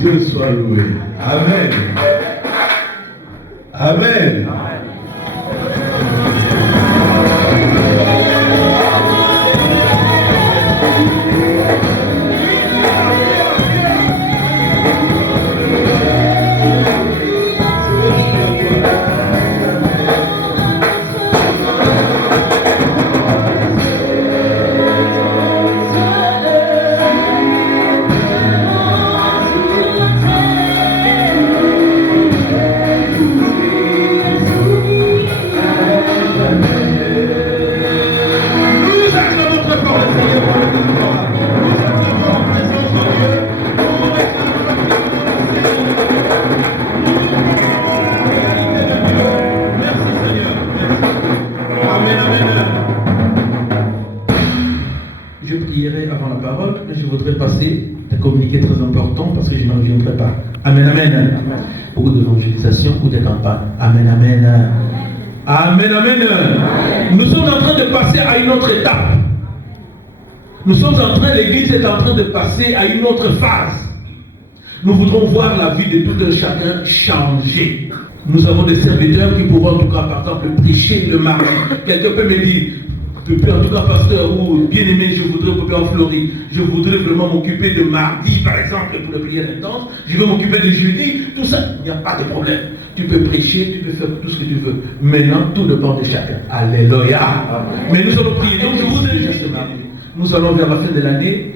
Dieu soit loué. Amen. Amen. Amen, amen. Beaucoup d'évangélisation ou des campagnes. Amen, amen. Amen, amen. Nous sommes en train de passer à une autre étape. Nous sommes en train, l'Église est en train de passer à une autre phase. Nous voudrons voir la vie de tout un chacun changer. Nous avons des serviteurs qui pourront en tout cas, par exemple, prêcher le mardi. Quelqu'un peut me dire, en tout cas, pasteur ou bien-aimé, je voudrais couper en Floride. Je voudrais vraiment m'occuper de mardi, par exemple, pour la prière intense. Je veux m'occuper de jeudi. Tout ça, il n'y a pas de problème. Tu peux prêcher, tu peux faire tout ce que tu veux. Maintenant, tout dépend de chacun. Alléluia. Mais nous allons prier. Donc, je voudrais juste mardi. Nous allons vers la fin de l'année.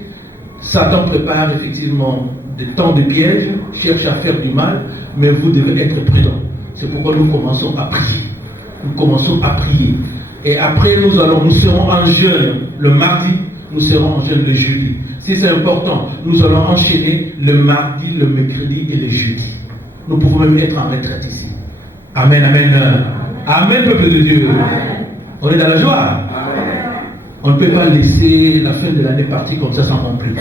Satan prépare effectivement des temps de piège, cherche à faire du mal, mais vous devez être prudents. C'est pourquoi nous commençons à prier. Nous commençons à prier. Et après, nous serons en jeûne le mardi, nous serons en jeûne le jeudi. Si c'est important, nous allons enchaîner le mardi, le mercredi et le jeudi. Nous pouvons même être en retraite ici. Amen, amen. Amen, peuple de Dieu. Amen. On est dans la joie. Amen. On ne peut pas laisser la fin de l'année partir comme ça sans remplir.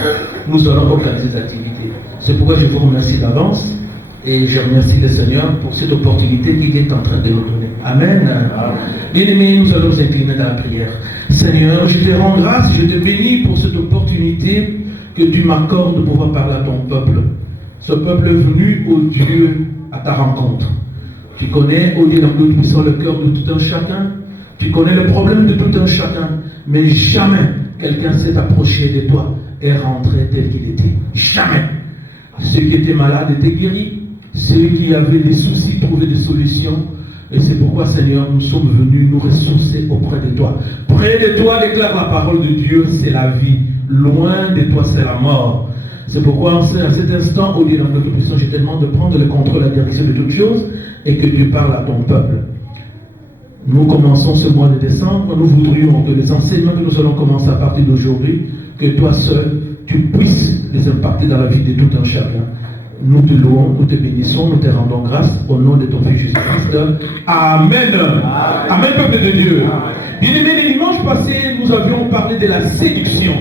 Nous allons organiser des activités. C'est pourquoi je vous remercie d'avance et je remercie le Seigneur pour cette opportunité qu'il est en train de nous donner. Amen. Bien-aimés, nous allons incliner dans la prière. Seigneur, je te rends grâce, je te bénis pour cette opportunité que tu m'accordes de pouvoir parler à ton peuple. Ce peuple est venu, ô Dieu, à ta rencontre. Tu connais, ô Dieu, dans le puissant, le cœur de tout un chacun. Tu connais le problème de tout un chacun. Mais jamais quelqu'un s'est approché de toi et rentré tel qu'il était. Jamais. Ceux qui étaient malades étaient guéris. Ceux qui avaient des soucis trouvaient des solutions. Et c'est pourquoi, Seigneur, nous sommes venus nous ressourcer auprès de toi. Près de toi, déclare la parole de Dieu, c'est la vie. Loin de toi, c'est la mort. C'est pourquoi, en cet instant, au Dieu dans notre puissance, je te demande de prendre le contrôle, la direction de toutes choses et que tu parles à ton peuple. Nous commençons ce mois de décembre. Nous voudrions que les enseignements que nous allons commencer à partir d'aujourd'hui, que toi seul, tu puisses les impacter dans la vie de tout un chacun. Nous te louons, nous te bénissons, nous te rendons grâce au nom de ton Fils Jésus-Christ. Amen. Amen, peuple de Dieu. Bien-aimés, les dimanches passés, nous avions parlé de la séduction.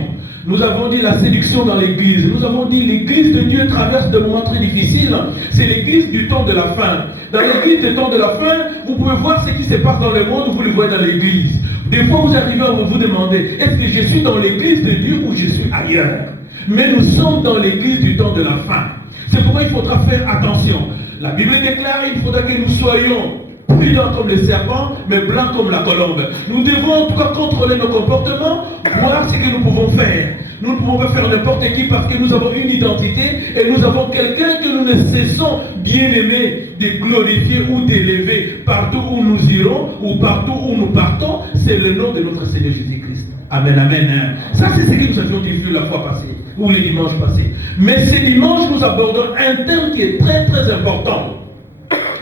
Nous avons dit la séduction dans l'église. Nous avons dit l'église de Dieu traverse des moments très difficiles. C'est l'église du temps de la fin. Dans l'église du temps de la fin, vous pouvez voir ce qui se passe dans le monde, vous le voyez dans l'église. Des fois, vous arrivez à vous demander, est-ce que je suis dans l'église de Dieu ou je suis ailleurs? Mais nous sommes dans l'église du temps de la fin. C'est pourquoi il faudra faire attention. La Bible déclare qu'il faudra que nous soyons prudents comme les serpents, mais blancs comme la colombe. Nous devons en tout cas contrôler nos comportements, voir ce que nous pouvons faire. Nous ne pouvons pas faire n'importe qui parce que nous avons une identité et nous avons quelqu'un que nous ne cessons bien aimer de glorifier ou d'élever partout où nous irons ou partout où nous partons. C'est le nom de notre Seigneur Jésus-Christ. Amen, amen. Ça, c'est ce que nous avions dit la fois passée ou les dimanches passés. Mais ce dimanche, nous abordons un thème qui est très très important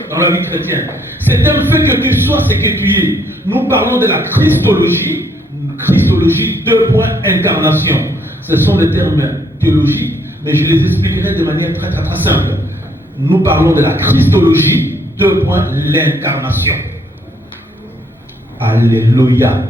dans la vie chrétienne. Cet thème fait que tu sois ce que tu es. Nous parlons de la Christologie. Christologie, 2 points, incarnation. Ce sont des termes théologiques, mais je les expliquerai de manière très très très simple. Nous parlons de la Christologie, 2 points, l'incarnation. Alléluia.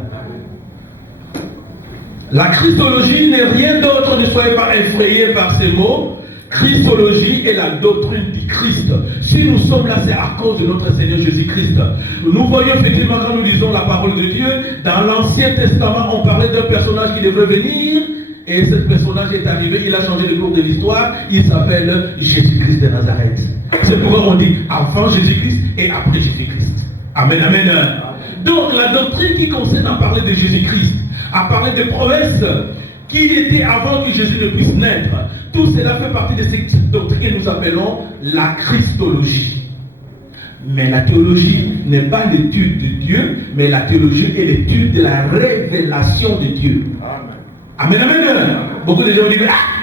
La Christologie n'est rien d'autre, ne soyez pas effrayés par ces mots. Christologie est la doctrine du Christ. Si nous sommes là, c'est à cause de notre Seigneur Jésus-Christ. Nous voyons effectivement quand nous lisons la parole de Dieu, dans l'Ancien Testament, on parlait d'un personnage qui devrait venir, et ce personnage est arrivé, il a changé le cours de l'histoire, il s'appelle Jésus-Christ de Nazareth. C'est pourquoi on dit avant Jésus-Christ et après Jésus-Christ. Amen, amen. Donc la doctrine qui consiste à parler de Jésus-Christ, à parler des promesses qu'il était avant que Jésus ne puisse naître. Tout cela fait partie de cette doctrine que nous appelons la Christologie. Mais la théologie n'est pas l'étude de Dieu, mais la théologie est l'étude de la révélation de Dieu. Amen, amen. Beaucoup de gens disent,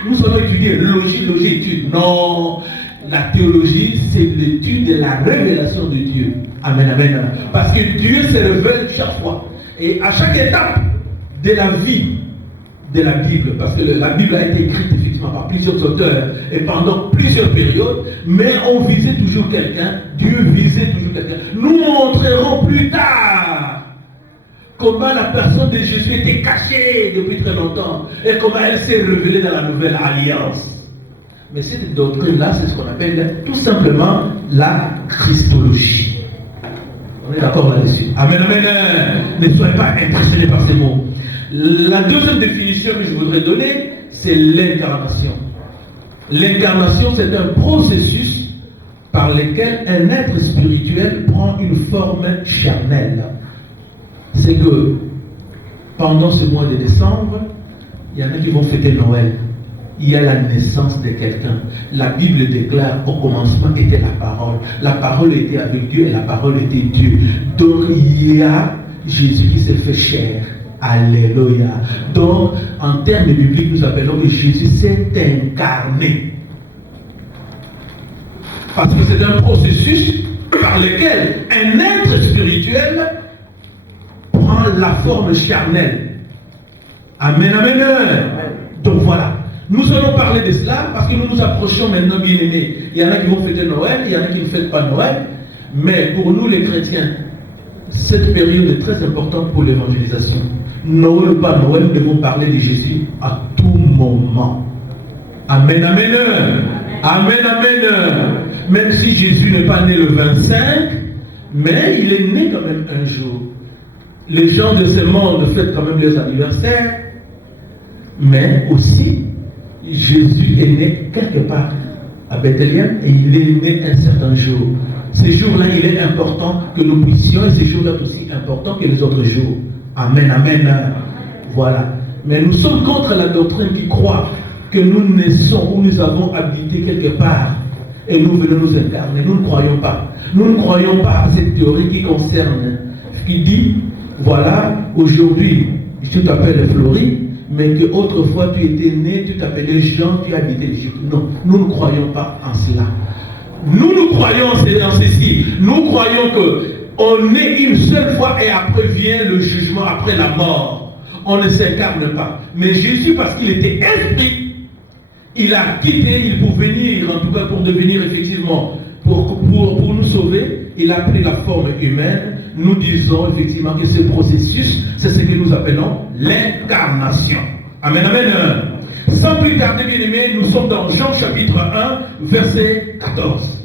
nous allons étudier logique, étude. Non, la théologie, c'est l'étude de la révélation de Dieu. Amen, amen. Parce que Dieu se révèle chaque fois. Et à chaque étape de la vie de la Bible, parce que la Bible a été écrite effectivement par plusieurs auteurs et pendant plusieurs périodes, mais on visait toujours quelqu'un, Dieu visait toujours quelqu'un. Nous montrerons plus tard comment la personne de Jésus était cachée depuis très longtemps et comment elle s'est révélée dans la nouvelle alliance. Mais cette doctrine-là, c'est ce qu'on appelle tout simplement la Christologie. On est d'accord là-dessus. Amen, amen. Ne soyez pas impressionnés par ces mots. La deuxième définition que je voudrais donner, c'est l'incarnation. L'incarnation, c'est un processus par lequel un être spirituel prend une forme charnelle. C'est que pendant ce mois de décembre, il y en a qui vont fêter Noël. Il y a la naissance de quelqu'un. La Bible déclare au commencement était la parole. La parole était avec Dieu et la parole était Dieu. Donc il y a Jésus qui s'est fait chair. Alléluia. Donc, en termes bibliques, nous appelons que Jésus s'est incarné. Parce que c'est un processus par lequel un être spirituel prend la forme charnelle. Amen, amen. Donc voilà. Nous allons parler de cela parce que nous nous approchons maintenant bien aimés. Il y en a qui vont fêter Noël, il y en a qui ne fêtent pas Noël. Mais pour nous les chrétiens, cette période est très importante pour l'évangélisation. Noël ou pas Noël, nous devons parler de Jésus à tout moment. Amen, amen. Amen, amen. Même si Jésus n'est pas né le 25, Mais il est né quand même un jour. Les gens de ce monde fêtent quand même leurs anniversaires. Mais aussi, Jésus est né quelque part à Bethléem et il est né un certain jour. Ce jour-là, il est important que nous puissions, et ce jour-là est aussi important que les autres jours. Amen, amen. Voilà. Mais nous sommes contre la doctrine qui croit que nous naissons ou nous avons habité quelque part et nous venons nous incarner. Nous ne croyons pas. Nous ne croyons pas à cette théorie qui concerne, qui dit, voilà, aujourd'hui, tu t'appelles Floride, mais que autrefois tu étais né, tu t'appelais Jean, tu habitais l'Égypte. Non, nous ne croyons pas en cela. Nous croyons en ceci. Nous croyons qu'on est une seule fois et après vient le jugement, après la mort. On ne s'incarne pas. Mais Jésus, parce qu'il était esprit, il a quitté, il pouvait venir, en tout cas pour devenir effectivement, pour nous sauver, il a pris la forme humaine. Nous disons effectivement que ce processus, c'est ce que nous appelons l'incarnation. Amen, amen. Sans plus tarder, bien aimés, nous sommes dans Jean chapitre 1, verset 14.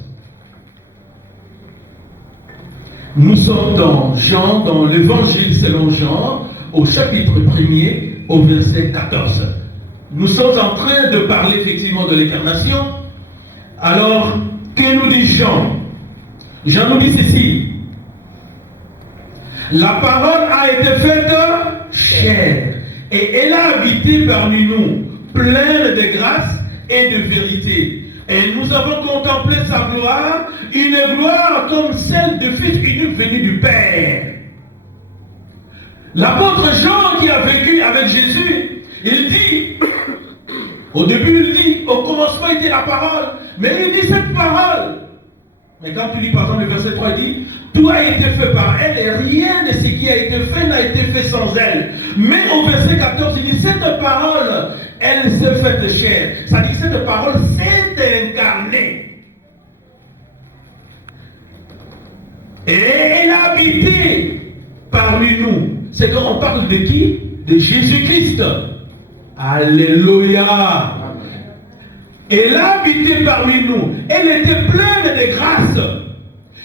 Nous sommes dans Jean, dans l'évangile selon Jean, au chapitre 1er, au verset 14. Nous sommes en train de parler effectivement de l'incarnation. Alors, que nous dit Jean? Jean nous dit ceci. La parole a été faite chair et elle a habité parmi nous, pleine de grâce et de vérité. Et nous avons contemplé sa gloire, une gloire comme celle de Fils unique venu du Père. L'apôtre Jean qui a vécu avec Jésus, il dit, au début il dit, au commencement était la parole, mais il dit cette parole. Mais quand tu lis par exemple le verset 3, il dit, tout a été fait par elle et rien de ce qui a été fait n'a été fait sans elle. Mais au verset 14, il dit, cette parole, elle s'est faite chair. Ça dit que cette parole s'est incarnée. Et elle a habité parmi nous. C'est quand on parle de qui? De Jésus-Christ. Alléluia. Elle a habité parmi nous. Elle était pleine de grâce.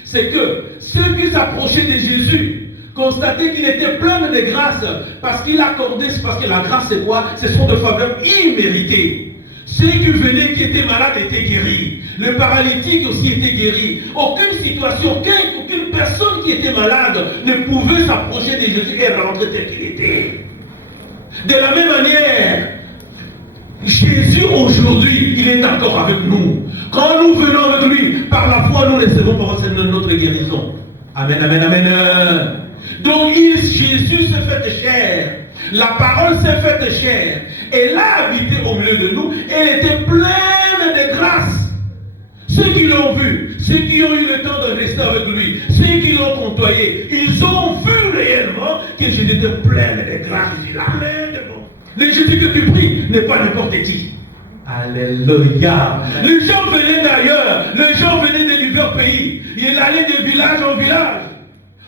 C'est que ceux qui s'approchaient de Jésus constataient qu'il était plein de grâce parce qu'il accordait, parce que la grâce c'est quoi? Ce sont des faveurs imméritées. Ceux qui venaient, qui étaient malades étaient guéris. Le paralytique aussi était guéri. Aucune situation, aucune personne qui était malade ne pouvait s'approcher de Jésus et rentrer tel qu'il était. De la même manière, Jésus aujourd'hui, il est encore avec nous. Quand nous venons avec lui, par la foi, nous recevons par notre guérison. Amen, amen, amen. Donc Jésus s'est fait chair. La parole s'est faite chair. Elle a habité au milieu de nous. Elle était pleine de grâce. Ceux qui l'ont vu, ceux qui ont eu le temps de rester avec lui, ceux qui l'ont côtoyé, ils ont vu réellement que Jésus était plein de grâce. Amen. Le Jésus que tu pries n'est pas n'importe qui. Alléluia. Les gens venaient d'ailleurs. Les gens venaient de divers pays. Il allait de village en village.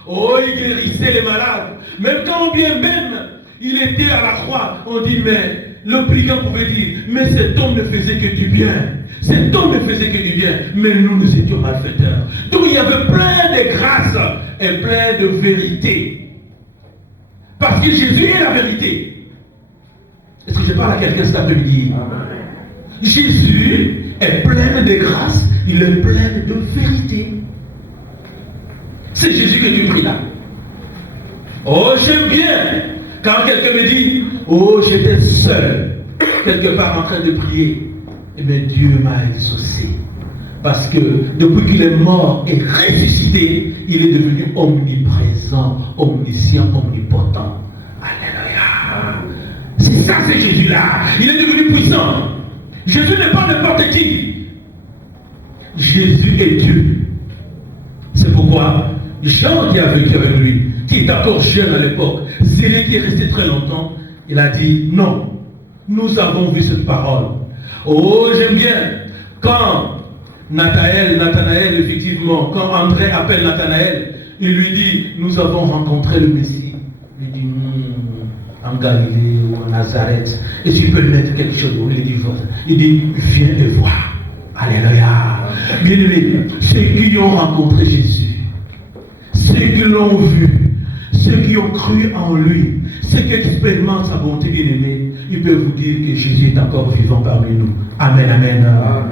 Oh, il guérissait les malades. Même quand bien même il était à la croix, on dit, mais le brigand pouvait dire, mais cet homme ne faisait que du bien. Cet homme ne faisait que du bien. Mais nous étions malfaiteurs. Donc il y avait plein de grâce et plein de vérité. Parce que Jésus est la vérité. Est-ce que je parle à quelqu'un cet après-midi? Jésus est plein de grâce, il est plein de vérité. C'est Jésus que tu pries là. Oh, j'aime bien quand quelqu'un me dit, oh, j'étais seul, quelque part en train de prier. Eh bien, Dieu m'a exaucé. Parce que depuis qu'il est mort et ressuscité, il est devenu omniprésent, omniscient, omnipotent. Alléluia. C'est ça, c'est Jésus-là. Il est devenu puissant. Jésus n'est pas n'importe qui. Jésus est Dieu. C'est pourquoi Jean qui a vécu avec lui, qui est encore jeune à l'époque, Zélé qui est resté très longtemps, il a dit non, nous avons vu cette parole. Oh, j'aime bien quand Nathanaël, effectivement, quand André appelle Nathanaël, il lui dit, nous avons rencontré le Messie. Il dit, en Galilée ou en Nazareth, et tu peux lui mettre quelque chose. Il dit, viens et vois. Alléluia. Bien aimé, ceux qui ont rencontré Jésus, ceux qui l'ont vu, ceux qui ont cru en lui, ceux qui expérimentent sa bonté bien-aimée, ils peuvent vous dire que Jésus est encore vivant parmi nous. Amen, amen. Amen.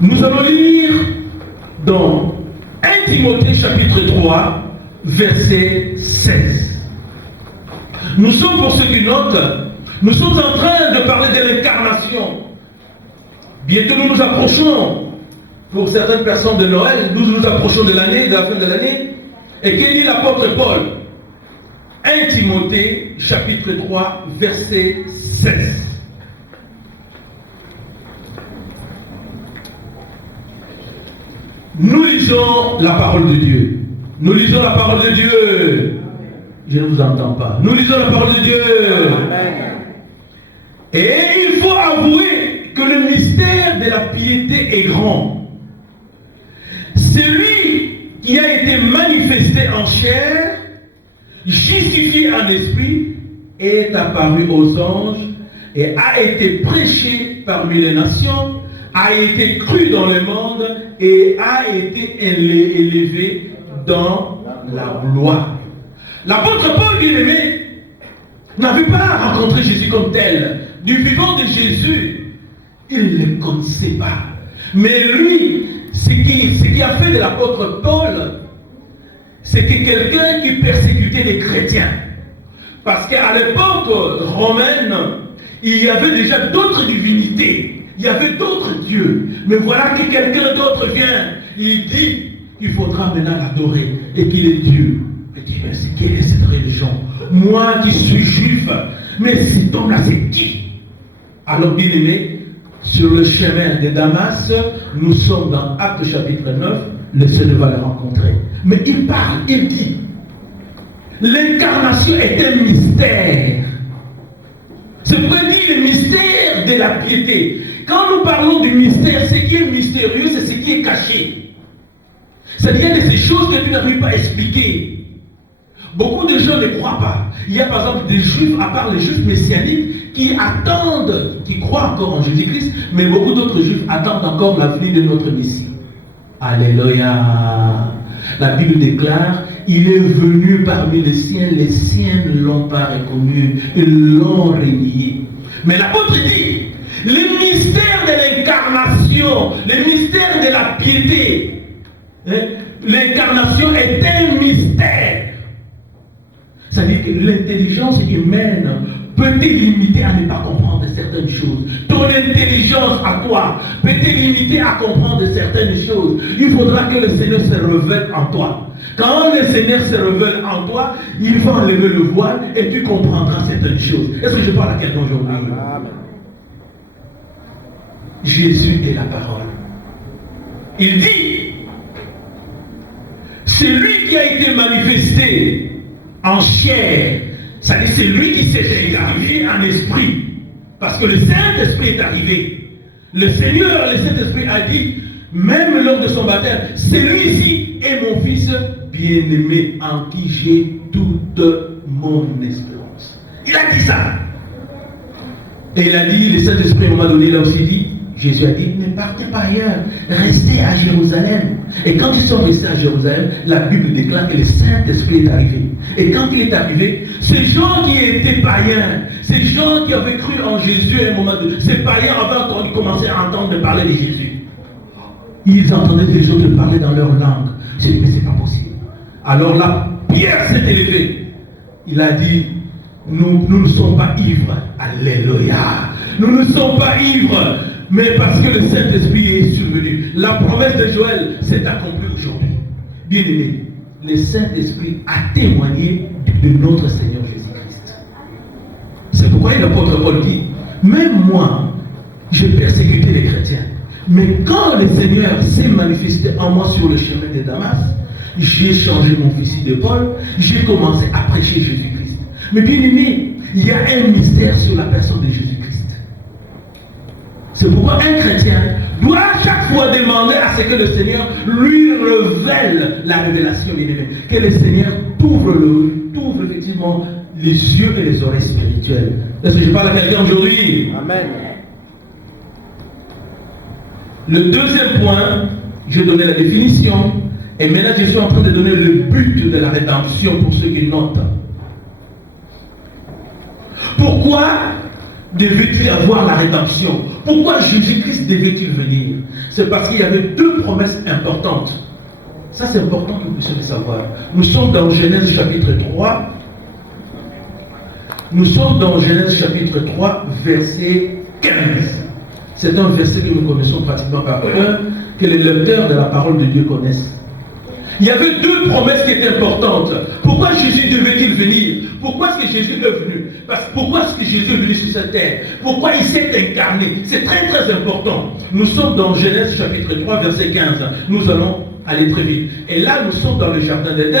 Nous allons lire dans 1 Timothée chapitre 3, verset 16. Nous sommes, pour ceux qui notent, nous sommes en train de parler de l'incarnation. Bientôt nous nous approchons, pour certaines personnes de Noël, nous nous approchons de l'année, de la fin de l'année. Et que dit l'apôtre Paul? 1 Timothée chapitre 3, verset 16. Nous lisons la parole de Dieu. Nous lisons la parole de Dieu. Je ne vous entends pas. Nous lisons la parole de Dieu. Et il faut avouer que le mystère de la piété est grand. Celui qui a été manifesté en chair, justifié en esprit, est apparu aux anges et a été prêché parmi les nations, a été cru dans le monde et a été élevé dans la gloire. L'apôtre Paul, bien-aimé, n'avait pas rencontré Jésus comme tel. Du vivant de Jésus, il ne le connaissait pas. Mais lui, ce qui a fait de l'apôtre Paul, c'était quelqu'un qui persécutait les chrétiens. Parce qu'à l'époque romaine, il y avait déjà d'autres divinités. Il y avait d'autres dieux. Mais voilà que quelqu'un d'autre vient. Il dit qu'il faudra maintenant l'adorer et qu'il est Dieu. Il dit, mais quelle est cette religion? Moi qui suis juif, mais cet homme-là, c'est qui? Alors, bien aimé, sur le chemin de Damas, nous sommes dans Actes chapitre 9, le Seigneur va le rencontrer. Mais il parle, il dit, l'incarnation est un mystère. C'est pourquoi il dit le mystère de la piété. Quand nous parlons du mystère, ce qui est mystérieux, c'est ce qui est caché. C'est-à-dire de ces choses que tu n'arrives pas à expliquer. Beaucoup de gens ne croient pas. Il y a par exemple des juifs, à part les juifs messianiques, qui attendent, qui croient encore en Jésus-Christ, mais beaucoup d'autres juifs attendent encore la venue de notre Messie. Alléluia. La Bible déclare, il est venu parmi les siens ne l'ont pas reconnu, ils l'ont renié. Mais l'apôtre dit, le mystère de l'incarnation, le mystère de la piété, l'incarnation est un mystère. C'est-à-dire que l'intelligence humaine peut te limiter à ne pas comprendre certaines choses. Ton intelligence à toi peut te limiter à comprendre certaines choses. Il faudra que le Seigneur se révèle en toi. Quand le Seigneur se révèle en toi, il va enlever le voile et tu comprendras certaines choses. Est-ce que je parle à quelqu'un aujourd'hui? Jésus est la parole. Il dit, c'est lui qui a été manifesté en chair. C'est-à-dire c'est lui qui s'est arrivé en esprit. Parce que le Saint-Esprit est arrivé. Le Seigneur, le Saint-Esprit a dit, même lors de son baptême, celui-ci est mon fils bien-aimé en qui j'ai toute mon espérance. Il a dit ça. Et il a dit, le Saint-Esprit à un moment donné, il a aussi dit, Jésus a dit, ne partez pas ailleurs, restez à Jérusalem. Et quand ils sont restés à Jérusalem, la Bible déclare que le Saint-Esprit est arrivé. Et quand il est arrivé, ces gens qui étaient païens, ces gens qui avaient cru en Jésus à un moment donné, ces païens avaient commencé à entendre parler de Jésus. Ils entendaient les autres parler dans leur langue. J'ai dit, mais c'est pas possible. Alors la pierre s'est élevée. Il a dit, nous ne sommes pas ivres. Alléluia. Nous ne sommes pas ivres. Mais parce que le Saint-Esprit est survenu. La promesse de Joël s'est accomplie aujourd'hui. Bien aimé, le Saint-Esprit a témoigné de notre Seigneur Jésus-Christ. C'est pourquoi l'apôtre Paul dit, même moi, j'ai persécuté les chrétiens. Mais quand le Seigneur s'est manifesté en moi sur le chemin de Damas, j'ai changé mon fusil d'épaule, j'ai commencé à prêcher Jésus-Christ. Mais bien aimé, il y a un mystère sur la personne de Jésus-Christ. C'est pourquoi un chrétien doit chaque fois demander à ce que le Seigneur lui révèle la révélation bien-aimée. Que le Seigneur t'ouvre effectivement les yeux et les oreilles spirituelles. Est-ce que je parle à quelqu'un aujourd'hui? Amen. Le deuxième point, je vais donner la définition. Et maintenant, je suis en train de donner le but de la rédemption pour ceux qui notent. Pourquoi devait-il avoir la rédemption? Pourquoi Jésus-Christ devait-il venir? C'est parce qu'il y avait deux promesses importantes. Ça, c'est important que vous puissiez le savoir. Nous sommes dans Genèse chapitre 3. Nous sommes dans Genèse chapitre 3, verset 15. C'est un verset que nous connaissons pratiquement par cœur, que les lecteurs de la parole de Dieu connaissent. Il y avait deux promesses qui étaient importantes. Pourquoi Jésus devait-il venir? Pourquoi est-ce que Jésus est venu? Pourquoi est-ce que Jésus est venu sur cette terre? Pourquoi il s'est incarné? C'est très très important. Nous sommes dans Genèse chapitre 3, verset 15. Nous allons aller très vite. Et là, nous sommes dans le jardin d'Éden.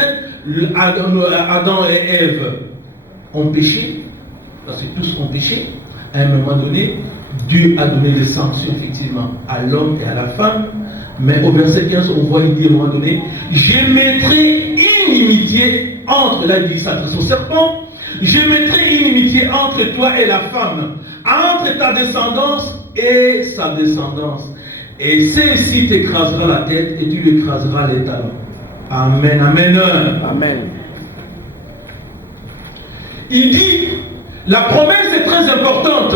Adam et Ève ont péché, parce que tous ont péché. À un moment donné, Dieu a donné des sanctions effectivement à l'homme et à la femme. Mais au verset 15, on voit, il dit à un moment donné, je mettrai inimitié entre, là il dit ça de son serpent, je mettrai inimitié entre toi et la femme, entre ta descendance et sa descendance. Et celle-ci t'écrasera la tête et tu lui écraseras les talons. Amen, amen. Amen. Il dit, la promesse est très importante.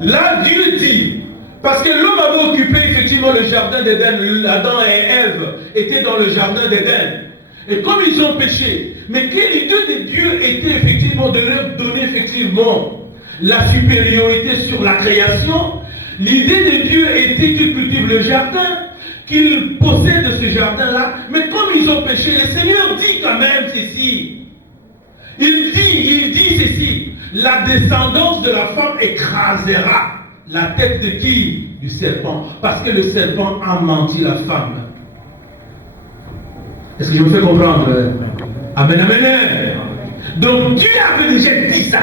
Là, Dieu dit, parce que l'homme avait occupé effectivement le jardin d'Éden, Adam et Ève étaient dans le jardin d'Éden. Et comme ils ont péché, mais quelle idée de Dieu était effectivement de leur donner effectivement la supériorité sur la création? L'idée de Dieu était qu'ils cultivent le jardin, qu'ils possèdent ce jardin-là, mais comme ils ont péché, le Seigneur dit quand même ceci. Il dit ceci, la descendance de la femme écrasera la tête de qui? Du serpent. Parce que le serpent a menti la femme. Est-ce que je me fais comprendre? Amen, amen. Donc Dieu avait déjà dit ça.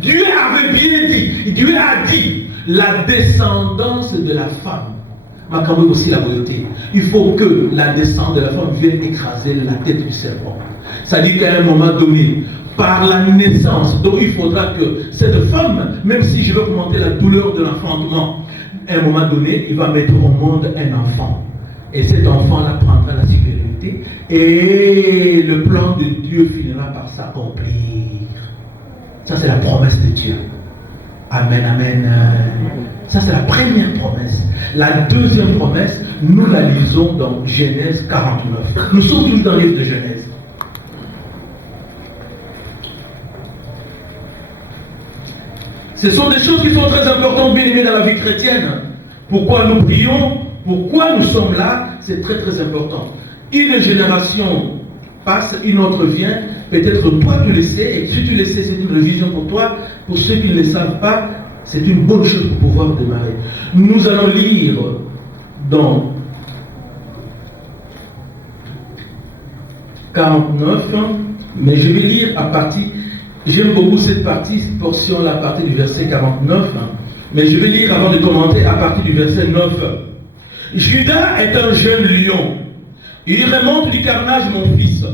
Dieu avait bien dit. Dieu a dit la descendance de la femme. Mais quand même aussi la volonté. Il faut que la descendance de la femme vienne écraser la tête du serpent. Ça dit qu'à un moment donné, par la naissance, donc il faudra que cette femme, même si je veux commenter la douleur de l'enfantement, à un moment donné, il va mettre au monde un enfant. Et cet enfant-là prendra la supériorité et le plan de Dieu finira par s'accomplir. Ça, c'est la promesse de Dieu. Amen, amen. Ça, c'est la première promesse. La deuxième promesse, nous la lisons dans Genèse 49. Nous sommes toujours dans le livre de Genèse. Ce sont des choses qui sont très importantes, bien aimées, dans la vie chrétienne. Pourquoi nous prions? Pourquoi nous sommes là? C'est très très important. Une génération passe, une autre vient. Peut-être toi tu le sais, et si tu le sais, c'est une révision pour toi. Pour ceux qui ne le savent pas, c'est une bonne chose pour pouvoir démarrer. Nous allons lire dans 49, mais je vais lire à partir... J'aime beaucoup cette portion, la partie du verset 49, mais je vais lire avant de commenter à partir du verset 9. Judas est un jeune lion. Il remonte du carnage, mon fils.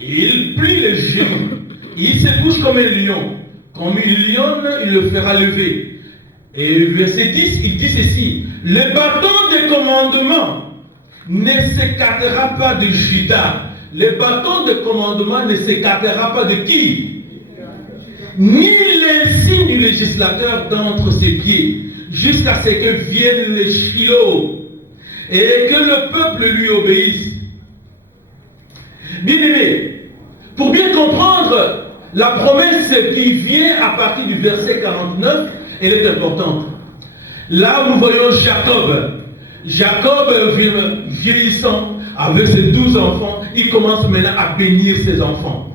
Il plie les genoux. Il se couche comme un lion. Comme une lionne, il le fera lever. Et verset 10, il dit ceci. Le bâton de commandement ne s'écartera pas de Judas. Le bâton de commandement ne s'écartera pas de qui? Ni l'insigne du législateur d'entre ses pieds, jusqu'à ce que vienne le Shiloh, et que le peuple lui obéisse. Bien-aimé, pour bien comprendre la promesse qui vient à partir du verset 49, elle est importante. Là où nous voyons Jacob. Jacob, vieillissant, avec ses 12 enfants, il commence maintenant à bénir ses enfants.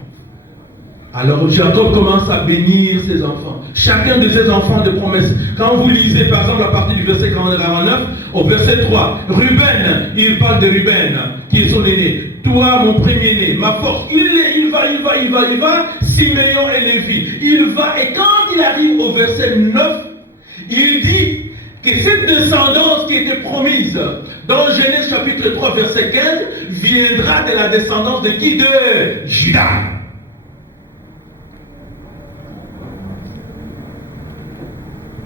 Alors Jacob commence à bénir ses enfants. Chacun de ses enfants de promesses. Quand vous lisez par exemple à partir du verset 49 au verset 3, Ruben, il parle de Ruben, qui est son aîné. Toi, mon premier-né, ma force. Il va, Siméon et Lévi. Il va, et quand il arrive au verset 9, il dit que cette descendance qui était promise dans Genèse chapitre 3 verset 15 viendra de la descendance de qui? De Judas.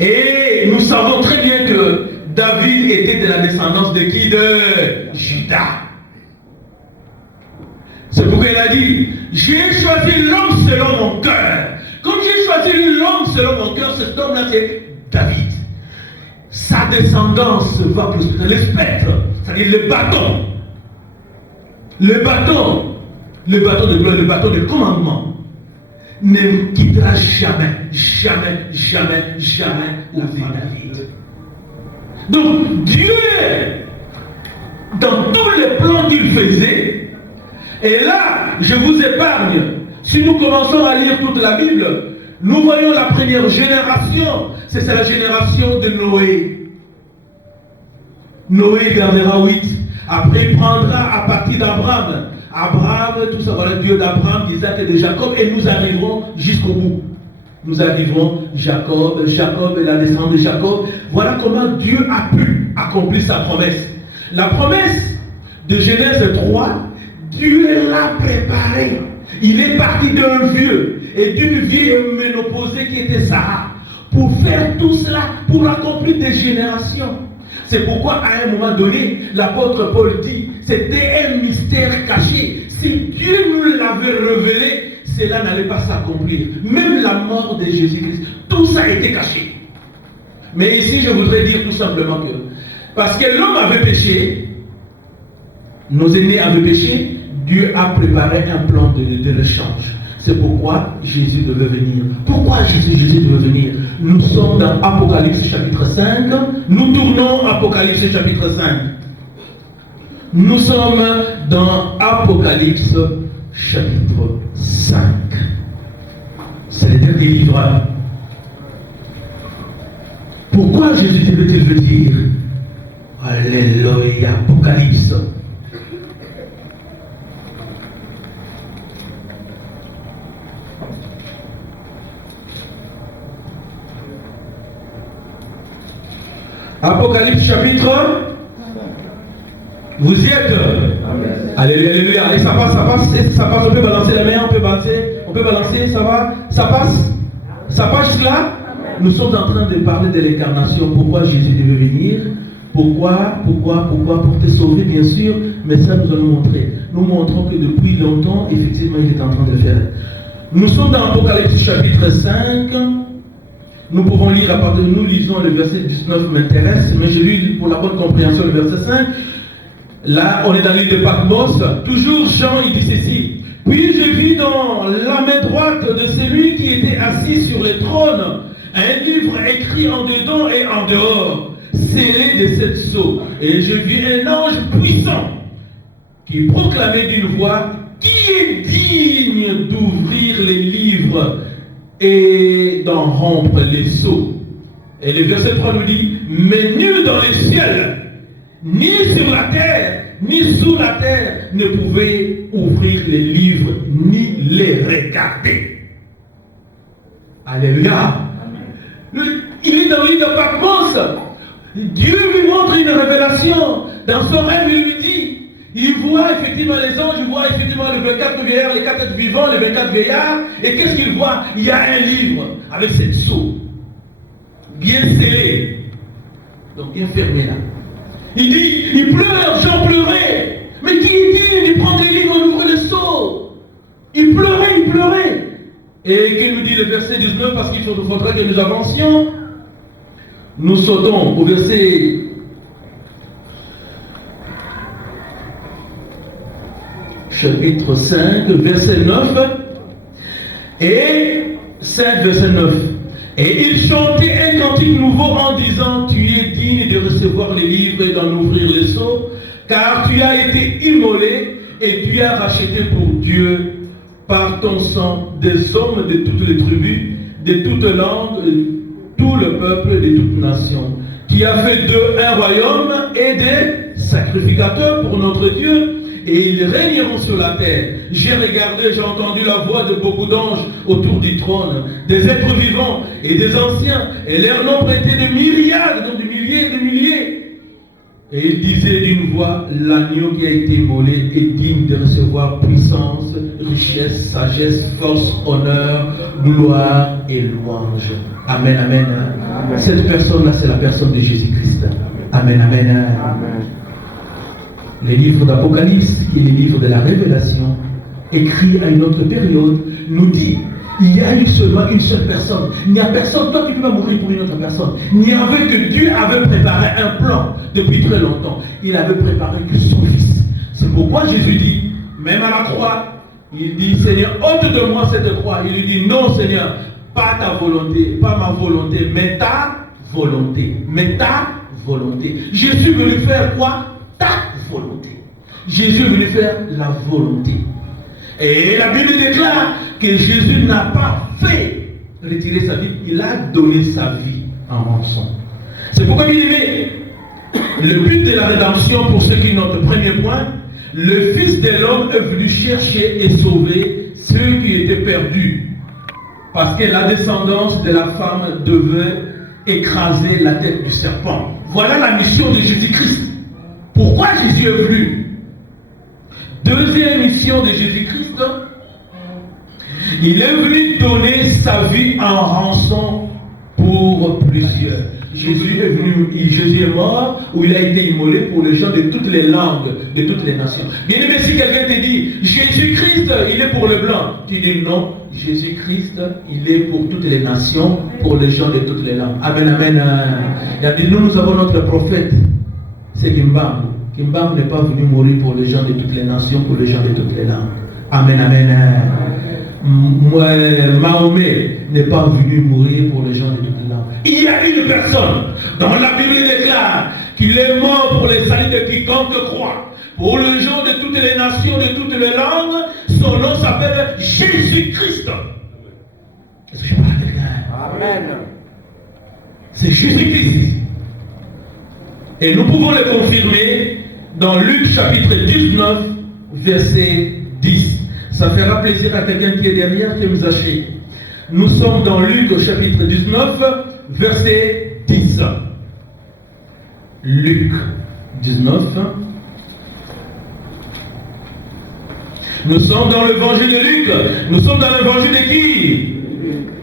Et nous savons très bien que David était de la descendance de qui? De Judas. il a dit, j'ai choisi l'homme selon mon cœur. Comme j'ai choisi l'homme selon mon cœur, cet homme-là, c'est David. Sa descendance va prospérer. Le spectre, c'est-à-dire le bâton. Le bâton de gloire, le bâton de commandement ne quittera jamais David. Donc Dieu, dans tous les plans qu'il faisait, et là, je vous épargne, si nous commençons à lire toute la Bible, nous voyons la première génération, c'est la génération de Noé. Noé gardera 8. Après, il prendra à partir d'Abraham. Abraham, tout ça, voilà, Dieu d'Abraham, d'Isaac et de Jacob, et nous arriverons jusqu'au bout. Nous arriverons Jacob et la descendance de Jacob. Voilà comment Dieu a pu accomplir sa promesse. La promesse de Genèse 3, Dieu l'a préparée. Il est parti d'un vieux et d'une vieille ménopausée qui était Sarah pour faire tout cela, pour accomplir des générations. C'est pourquoi à un moment donné, l'apôtre Paul dit, c'était un mystère caché. Si Dieu nous l'avait révélé, cela n'allait pas s'accomplir. Même la mort de Jésus-Christ, tout ça a été caché. Mais ici, je voudrais dire tout simplement que, parce que l'homme avait péché, nos aînés avaient péché, Dieu a préparé un plan de rechange. C'est pourquoi Jésus devait venir. Pourquoi Jésus devait venir? Nous sommes dans Apocalypse chapitre 5. Nous tournons Apocalypse chapitre 5. Nous sommes dans Apocalypse chapitre 5. C'est le dernier livre. Pourquoi Jésus devait-il venir? Alléluia, Apocalypse. Apocalypse chapitre. Vous y êtes? Alléluia. Allez, ça passe, on peut balancer la main, on peut balancer, ça va? Ça passe jusque là? Nous sommes en train de parler de l'incarnation. Pourquoi Jésus devait venir? Pourquoi? Pour te sauver, bien sûr, mais ça nous allons montrer. Nous montrons que depuis longtemps, effectivement, il est en train de le faire. Nous sommes dans Apocalypse chapitre 5. Nous pouvons lire à partir de nous, lisons le verset 19 m'intéresse, mais je lis pour la bonne compréhension le verset 5. Là, on est dans l'île de Patmos. Toujours Jean, il dit ceci. Puis je vis dans la main droite de celui qui était assis sur le trône un livre écrit en dedans et en dehors, scellé de 7 sceaux. Et je vis un ange puissant qui proclamait d'une voix, qui est digne d'ouvrir les livres et d'en rompre les sceaux. Et le verset 3 nous dit, mais nul dans les ciels, ni sur la terre, ni sous la terre, ne pouvait ouvrir les livres, ni les regarder. Alléluia. Il est dans l'île de Patmos. Dieu lui montre une révélation. Dans son rêve, il lui dit, il voit effectivement les anges, il voit effectivement les 24 vieillards, les 4 êtres vivants, les 24 vieillards. Et qu'est-ce qu'il voit? Il y a un livre avec 7 sceaux, bien scellé, donc bien fermé là. Il dit, il pleure, Jean pleurait. Mais qui est digne de prendre les livres et d'ouvrir les sceaux? Il pleurait. Et qu'il nous dit le verset 19, parce qu'il faudrait que nous avancions. Nous sautons au verset chapitre 5, verset 9, et 5, verset 9. Et il chantait un cantique nouveau en disant, tu es digne de recevoir les livres et d'en ouvrir les sceaux, car tu as été immolé et tu as racheté pour Dieu par ton sang des hommes de toutes les tribus, de toutes langues, tout le peuple, de toutes nations, qui a fait d'eux un royaume et des sacrificateurs pour notre Dieu, et ils régneront sur la terre. J'ai regardé, j'ai entendu la voix de beaucoup d'anges autour du trône, des êtres vivants et des anciens, et leur nombre était de myriades, donc de milliers et de milliers. Et il disait d'une voix, l'agneau qui a été immolé est digne de recevoir puissance, richesse, sagesse, force, honneur, gloire et louange. Amen, amen. Amen. Cette personne-là, c'est la personne de Jésus-Christ. Amen, amen. Amen. Le livre d'Apocalypse, qui est le livre de la révélation, écrit à une autre période, nous dit, il y a eu seulement une seule personne. Il n'y a personne, toi tu ne peux pas mourir pour une autre personne. Il n'y avait que Dieu avait préparé un plan depuis très longtemps. Il avait préparé que son Fils. C'est pourquoi Jésus dit, même à la croix, il dit, Seigneur, ôte de moi cette croix. Il lui dit, non Seigneur, pas ta volonté, pas ma volonté, mais ta volonté. Mais ta volonté. Jésus veut lui faire quoi? Ta volonté. Jésus veut lui faire la volonté. Et la Bible déclare que Jésus n'a pas fait retirer sa vie, il a donné sa vie en rançon. C'est pourquoi, bien aimé, le but de la rédemption, pour ceux qui notent, premier point, le Fils de l'homme est venu chercher et sauver ceux qui étaient perdus. Parce que la descendance de la femme devait écraser la tête du serpent. Voilà la mission de Jésus-Christ. Pourquoi Jésus est venu? Deuxième mission de Jésus-Christ, il est venu donner sa vie en rançon pour plusieurs. Jésus est mort, ou il a été immolé pour les gens de toutes les langues, de toutes les nations. Bien aimé, si quelqu'un te dit, Jésus-Christ, il est pour le blanc, tu dis non, Jésus-Christ, il est pour toutes les nations, pour les gens de toutes les langues. Amen, amen. Il a dit, nous avons notre prophète, c'est Kimbam. Kimbam n'est pas venu mourir pour les gens de toutes les nations, pour les gens de toutes les langues. Amen, amen. Mahomet n'est pas venu mourir pour les gens de toutes les langues. Il y a une personne dont la Bible déclare qu'il est mort pour les saluts de quiconque croit. Pour les gens de toutes les nations, de toutes les langues, son nom s'appelle Jésus-Christ. Est-ce que je parle à quelqu'un? Amen. C'est Jésus-Christ. Et nous pouvons le confirmer dans Luc chapitre 19, verset 10. Ça fera plaisir à quelqu'un qui est derrière, qui nous achète. Nous sommes dans Luc au chapitre 19, verset 10. Luc 19. Nous sommes dans l'évangile de Luc. Nous sommes dans l'évangile de qui?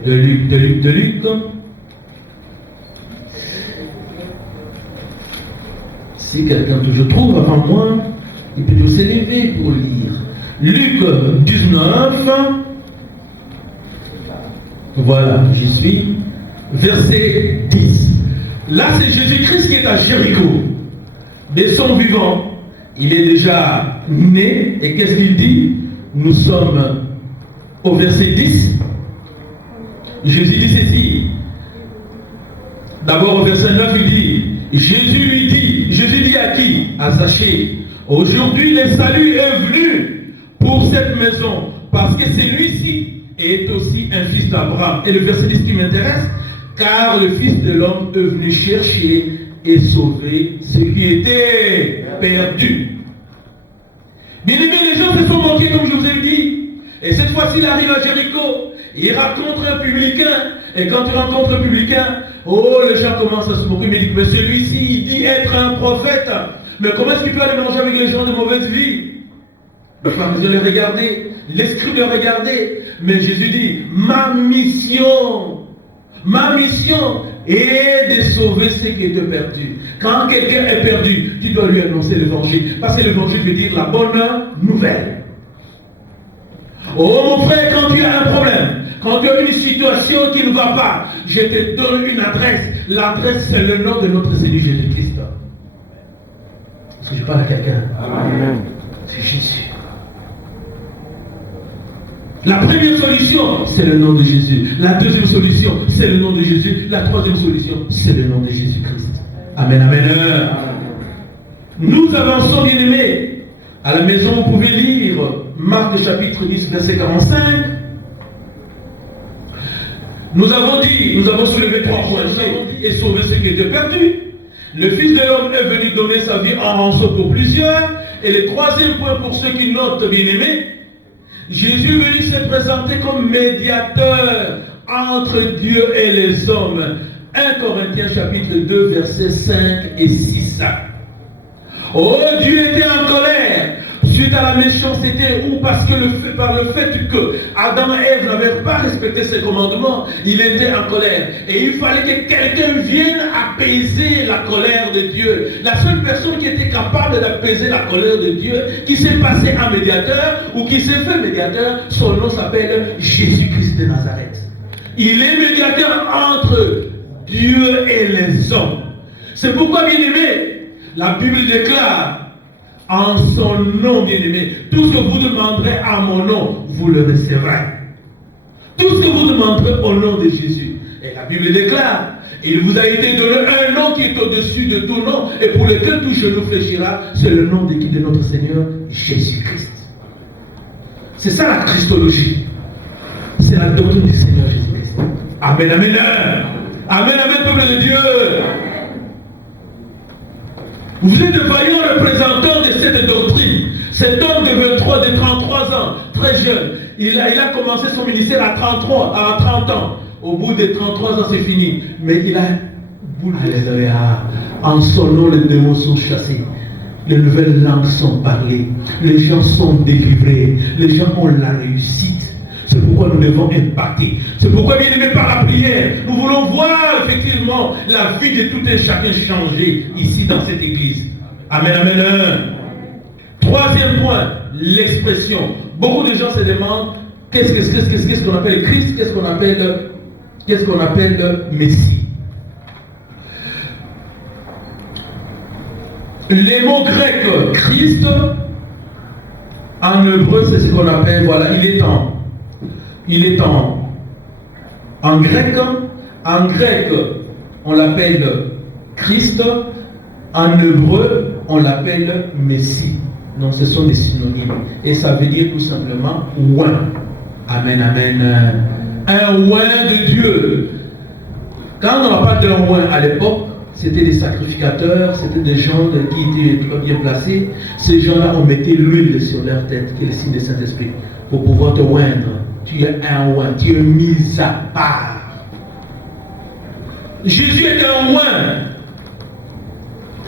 De Luc. Si quelqu'un que je trouve avant moi, il peut se lever pour lire. Luc 19, voilà, j'y suis, verset 10. Là, c'est Jésus-Christ qui est à Jéricho. De son vivant, il est déjà né. Et qu'est-ce qu'il dit? Nous sommes au verset 10. Jésus dit ceci. D'abord, au verset 9, il dit, Jésus dit à qui? À Zachée. Aujourd'hui, le salut est venu pour cette maison, parce que celui-ci est aussi un fils d'Abraham. Et le verset 10 qui m'intéresse, car le Fils de l'homme est venu chercher et sauver ceux qui étaient perdus. Bien aimé, les gens se sont moqués, comme je vous ai dit. Et cette fois-ci, il arrive à Jéricho, il rencontre un publicain, et quand il rencontre un publicain, oh, les gens commencent à se moquer, mais il dit, mais celui-ci, il dit être un prophète. Mais comment est-ce qu'il peut aller manger avec les gens de mauvaise vie? Le pharisien les regardait, les scribes les regardaient, mais Jésus dit, ma mission est de sauver ceux qui étaient perdus. Quand quelqu'un est perdu, tu dois lui annoncer l'évangile, parce que l'évangile veut dire la bonne nouvelle. Oh mon frère, quand tu as un problème, quand tu as une situation qui ne va pas, je te donne une adresse. L'adresse, c'est le nom de notre Seigneur Jésus-Christ. Est-ce que je parle à quelqu'un? Amen. C'est Jésus. La première solution, c'est le nom de Jésus. La deuxième solution, c'est le nom de Jésus. La troisième solution, c'est le nom de Jésus-Christ. Amen, amen. Nous avançons, bien aimés. À la maison, vous pouvez lire Marc chapitre 10, verset 45. Nous avons soulevé 3 points et sauvé ceux qui étaient perdus. Le Fils de l'homme est venu donner sa vie en rançon pour plusieurs. Et le troisième point pour ceux qui notent, bien aimés, Jésus est venu se présenter comme médiateur entre Dieu et les hommes. 1 Corinthiens chapitre 2, versets 5 et 6. Oh, Dieu était en colère suite à la méchanceté ou parce que par le fait que Adam et Ève n'avaient pas respecté ses commandements, il était en colère. Et il fallait que quelqu'un vienne apaiser la colère de Dieu. La seule personne qui était capable d'apaiser la colère de Dieu, qui s'est passé un médiateur ou qui s'est fait médiateur, son nom s'appelle Jésus-Christ de Nazareth. Il est médiateur entre Dieu et les hommes. C'est pourquoi, bien-aimé, la Bible déclare en son nom, bien-aimé, tout ce que vous demanderez à mon nom, vous le recevrez. Tout ce que vous demanderez au nom de Jésus. Et la Bible déclare, il vous a été donné un nom qui est au-dessus de tout nom et pour lequel tout genou fléchira, c'est le nom de notre Seigneur Jésus-Christ. C'est ça la Christologie. C'est la doctrine du Seigneur Jésus-Christ. Amen, amen. Amen, amen, peuple de Dieu. Vous êtes de vaillants représentants de cette doctrine. Cet homme de 33 ans, très jeune, il a commencé son ministère à 30 ans. Au bout de 33 ans, c'est fini. Mais il a bouleversé. En son nom, les démons sont chassés. Les nouvelles langues sont parlées. Les gens sont délivrés. Les gens ont la réussite. C'est pourquoi nous devons impacter. C'est pourquoi, bien aimé, par la prière, nous voulons voir effectivement la vie de tout un chacun changer ici dans cette église. Amen, amen. Troisième point, l'expression. Beaucoup de gens se demandent qu'est-ce qu'on appelle Christ, qu'est-ce qu'on appelle Messie. Les mots grecs Christ, en hébreu, c'est ce qu'on appelle, voilà, il est en grec. En grec, on l'appelle Christ. En hébreu, on l'appelle Messie. Donc, ce sont des synonymes. Et ça veut dire tout simplement oint. Amen, amen. Un oint de Dieu. Quand on n'a pas d'un oint à l'époque, c'était des sacrificateurs, c'était des gens qui étaient très bien placés. Ces gens-là, on mettait l'huile sur leur tête, qui est le signe du Saint-Esprit, pour pouvoir te oindre. Tu es un oint, tu es mis à part. Jésus est un oint.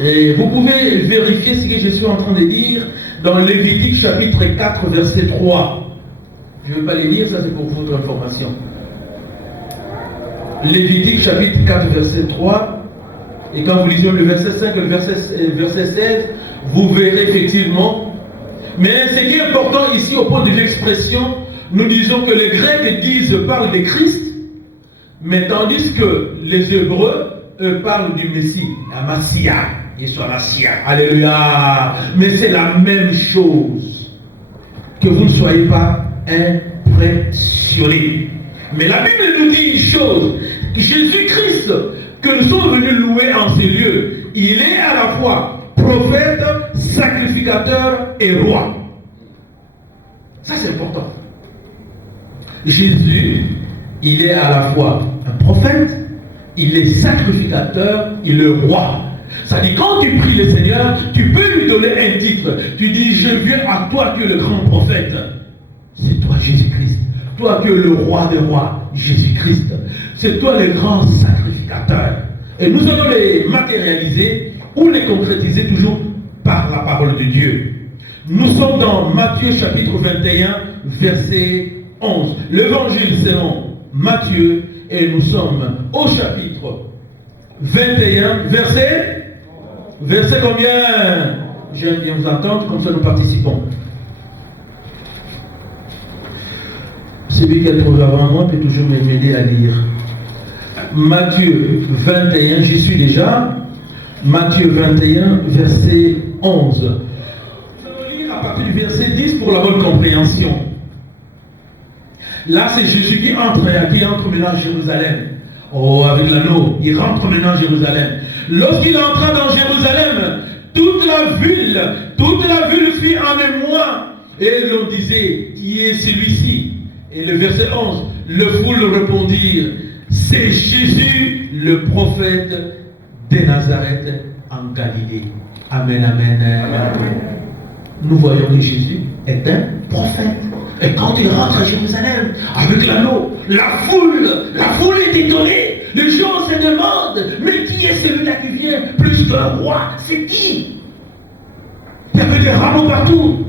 Et vous pouvez vérifier ce que je suis en train de dire dans Lévitique chapitre 4, verset 3. Je ne vais pas les lire, ça c'est pour votre information. Lévitique chapitre 4, verset 3. Et quand vous lisez le verset 5 et le verset 16, vous verrez effectivement. Mais ce qui est important ici au point de l'expression, nous disons que les Grecs parlent de Christ, mais tandis que les Hébreux, eux, parlent du Messie, la Massia, Yeshua Massia. Alléluia. Mais c'est la même chose. Que vous ne soyez pas impressionnés. Mais la Bible nous dit une chose, Jésus-Christ, que nous sommes venus louer en ces lieux, il est à la fois prophète, sacrificateur et roi. Ça c'est important. Jésus, il est à la fois un prophète, il est sacrificateur, il est roi. Ça dit, quand tu pries le Seigneur, tu peux lui donner un titre. Tu dis, je viens à toi, tu es le grand prophète. C'est toi Jésus-Christ. Toi qui es le roi des rois, Jésus-Christ. C'est toi le grand sacrificateur. Et nous allons les matérialiser ou les concrétiser toujours par la parole de Dieu. Nous sommes dans Matthieu chapitre 21, verset 11. L'évangile selon Matthieu, et nous sommes au chapitre 21, verset combien? J'aime bien vous entendre, comme ça nous participons. Celui qui est trop avant moi peut toujours m'aider à lire. Matthieu 21, j'y suis déjà. Matthieu 21, verset 11. Nous allons lire à partir du verset 10 pour la bonne compréhension. Là, c'est Jésus qui entre maintenant à Jérusalem. Oh, avec l'anneau, il rentre maintenant à Jérusalem. Lorsqu'il entra dans Jérusalem, toute la ville fit en émoi. Et l'on disait, qui est celui-ci? Et le verset 11, le foule répondirent, c'est Jésus, le prophète de Nazareth en Galilée. Amen, amen, amen. Nous voyons que Jésus est un prophète. Et quand il rentre à Jérusalem, avec l'anneau, la foule est étonnée. Les gens se demandent, mais qui est celui-là qui vient plus qu'un roi? C'est qui? Il y avait des rameaux partout.